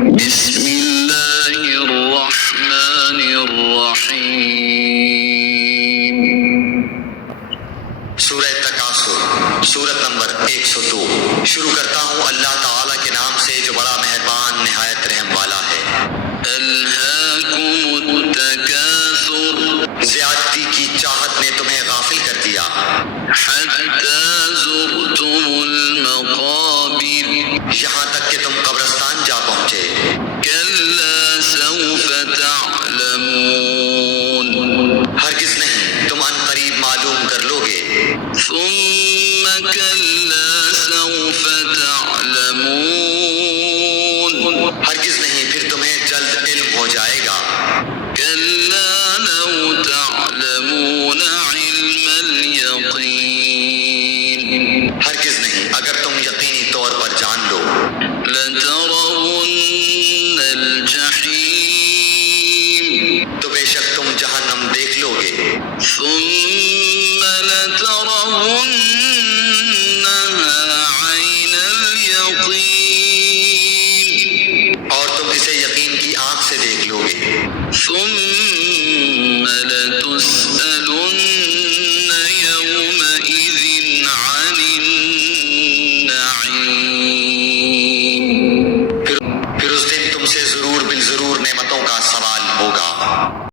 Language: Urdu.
بسم اللہ الرحمن الرحیم۔ سورہ تکاثر، سورت نمبر 102۔ شروع کرتا ہوں اللہ تعالیٰ کے نام سے جو بڑا مہربان نہایت رحم والا ہے۔ الہاکم التکاثر، زیادتی کی چاہت نے تمہیں غافل کر دیا، حتی زرتم المقابر، یہاں تک کہ تم قبرستان جا پہنچے۔ کلا سوف تعلمون، ہرگز نہیں، تم ان قریب معلوم کر لو گے۔ ثم کلا سوف تعلمون، ہرگز نہیں، پھر تمہیں جلد علم ہو جائے گا۔ کلا لو تعلمون علم الیقین، ہرگز نہیں، اگر تم یقینی طور پر جان لو۔ لترون الجحیم، تو بے شک تم جہنم دیکھ لو گے۔ ثم لترونها عین الیقین، اور تم اسے یقین کی آنکھ سے دیکھ لو گے۔ ثم